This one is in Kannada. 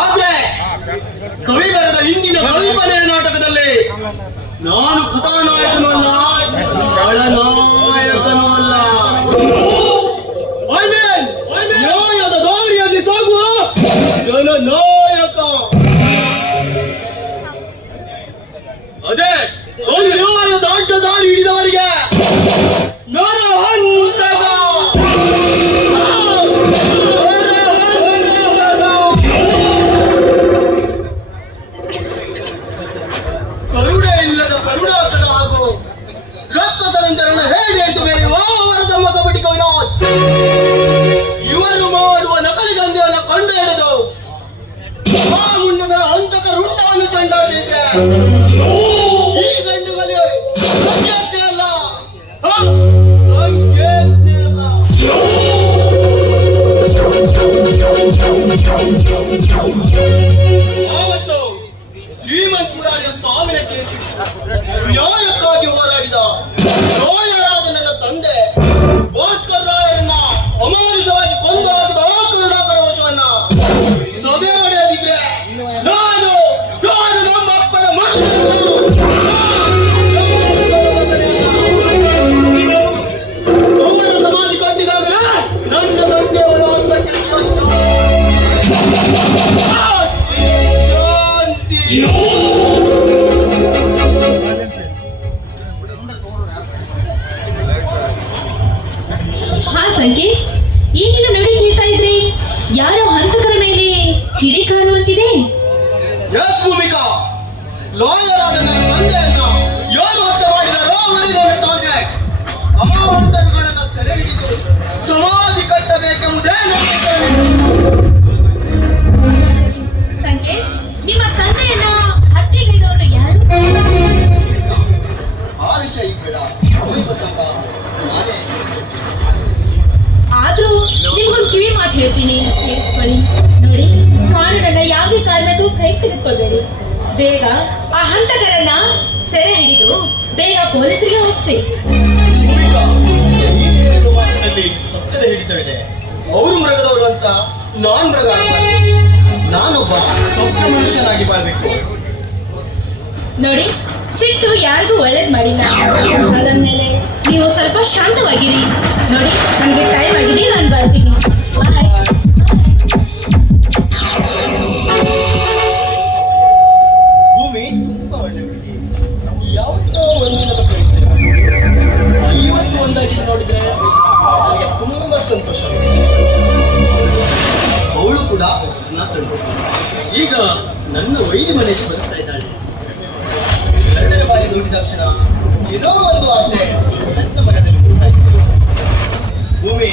ಆದ್ರೆ ಕವಿ ಬರೆದ ಇಂದಿನ ಕಲ್ಪನೆ ನಾಟಕದಲ್ಲಿ ನಾನು ಕಥಾನಾಯಕನೂ ಅಲ್ಲ, ನಾಯಕನೂ ಅಲ್ಲ. ನ್ಯಾಯದ ದಾರಿಯಲ್ಲಿ ಸಾಗುವ ಜನನಾಯಕ. ಅದೇ ನ್ಯಾಯದ ಅಡ್ಡ ದಾರಿ ಹಿಡಿದವರಿಗೆ ನರಹಂತಕ. ಕರುಣೆ ಇಲ್ಲದ ಕರುಣಾಕರ ಹಾಗೂ ರಕ್ತಸರಂತರಣ ಹೇಳಿ ಅಂತ ಬೇರೆ ವಾವರದಮ್ಮ ಕಬಡ್ಡಿ ಕವಿರಾಜ್ ಇವರು ಮಾಡುವ ನಕಲಿ ದಂಧೆಯನ್ನು ಕಂಡು ಹಿಡಿದು ಆ ಮುಂಡದ ಹಂತಕ ರುಂಡವನ್ನು ಚಂಡಾಡಿದ್ರೆ ಈ ಗಂಡುಗಲಿ ಸಂಖ್ಯಾಜ್ಞೆ ಅಲ್ಲ, ಸಂಖ್ಯಾಜ್ಞೆ ಅಲ್ಲ. ಆವತ್ತು ಶ್ರೀಮಂತ ಮುರಾರಿಯ ಸಾವಿನ ಕೇಸಿ ನ್ಯಾಯಕ್ಕಾಗಿ ಹೋರಾಡಿದ ಲಾಯರಾದ ನನ್ನ ತಂದೆ ಭಾಸ್ಕರ್ ರಾಯರನ್ನ ಅಮಾನುಷವಾಗಿ ಕೊಂದು ಹಾಕಿದ ಆ ಕರುಣಾಕರ ವಂಶವನ್ನ ಸದೆ ಪಡೆಯದಿದ್ರೆ ನಾನು ನಮ್ಮ ಅಪ್ಪನ ಅವರ ಸಮಾಧಿ ಕಟ್ಟಿದಾಗಲೇ ನನ್ನ ತಂದೆಯವರ ಆತ್ಮಕ್ಕೆ ಶಾಂತಿ. ಹಾ ಸಂಕೇತ್, ಈಗಿನ ನುಡಿ ಕೇಳ್ತಾ ಇದ್ರಿ ಯಾರೋ ಹಂತಕರ ಮೇಲೆ ಕಿಡಿ ಕಾಣುವಂತಿದೆ. ಎಸ್ ಭೂಮಿಕಾ, ಲಾಯರಾದ ನನ್ನ ತಂದೆಯನ್ನ ಯಾರು ಹತ್ಯೆ ಮಾಡಿದಾರೋ ಅವರಿಗೆ ಟಾರ್ಗೆಟ್. ಆ ಹಂತಕಗಳನ್ನ ಸೆರೆ ಹಿಡಿದು ಸಮಾಧಿ ಕಟ್ಟಬೇಕೆಂಬುದೇ ಸಂಕೇತ್, ನಿಮ್ಮ ತಂದೆಯನ್ನ ಹತ್ಯೆಗೈದವರು ಯಾರು? ಆ ವಿಷಯ ಬೇಡ, ನಾನೇ. ಆದ್ರೂ ನಿಮ್ಗೊಂದು ಕಿವಿ ಮಾತು ಹೇಳ್ತೀನಿ, ಕೇಳಿಸ್ಕೊಳ್ಳಿ. ನೋಡಿ, ಕಾನೂನನ್ನ ಯಾವುದೇ ಕಾರಣಕ್ಕೂ ಕೈ ತೆಗೆದುಕೊಳ್ಬೇಡಿ. ಬೇಗ ಆ ಹಂತಕರನ್ನ ಸೆರೆ ಹಿಡಿದು ಬೇಗ ಪೊಲೀಸರಿಗೆ ಹೋಗಿಸಿ. ಸತ್ಯದ ಹಿಡಿತವಿದೆ. ಅವರು ಮೃಗದವರು ಅಂತ ನಾನ್ ಮೃಗ ಆಗಬಾರ್ದು, ನಾನೊಬ್ಬ ಸೊಪ್ಪ ಮನುಷ್ಯನಾಗಿ ಬಾಳ್ಬೇಕು. ನೋಡಿ, ಸಿಟ್ಟು ಯಾರಿಗೂ ಒಳ್ಳೇದ್ ಮಾಡಿಲ್ಲ. ಅದಾದ್ಮೇಲೆ ನೀವು ಸ್ವಲ್ಪ ಶಾಂತವಾಗಿರಿ. ನೋಡಿ, ನಮ್ಗೆ ಟೈಮ್ ಆಗಿದೆ, ನಾನು ಬರ್ತೀನಿ. ಬಾಯ್. ಭೂಮಿ ತುಂಬಾ ಒಳ್ಳೆ ಹುಡುಗಿ. ಯಾವತ್ತೋ ಒಂದಿನದ ಪರಿಚಯ, ಇವತ್ತು ಒಂದಾಗಿ ನೋಡಿದ್ರೆ ನನಗೆ ತುಂಬಾ ಸಂತೋಷ. ಅವಳು ಕೂಡ ನನ್ನ ತಂದ್ಕೊಡ್ತಾಳೆ. ಈಗ ನನ್ನ ವೈರಿ ಮನೆಗೆ ಬರ್ತಾ ಇದ್ದಾಳೆ. ಎರಡನೇ ಬಾರಿ ನೋಡಿದ ಕ್ಷಣ ಏನೋ ಒಂದು ಆಸೆ ನನ್ನ ಮನದಲ್ಲಿ ಹುಟ್ಟುತ್ತಾ ಇತ್ತು. ಭೂಮಿ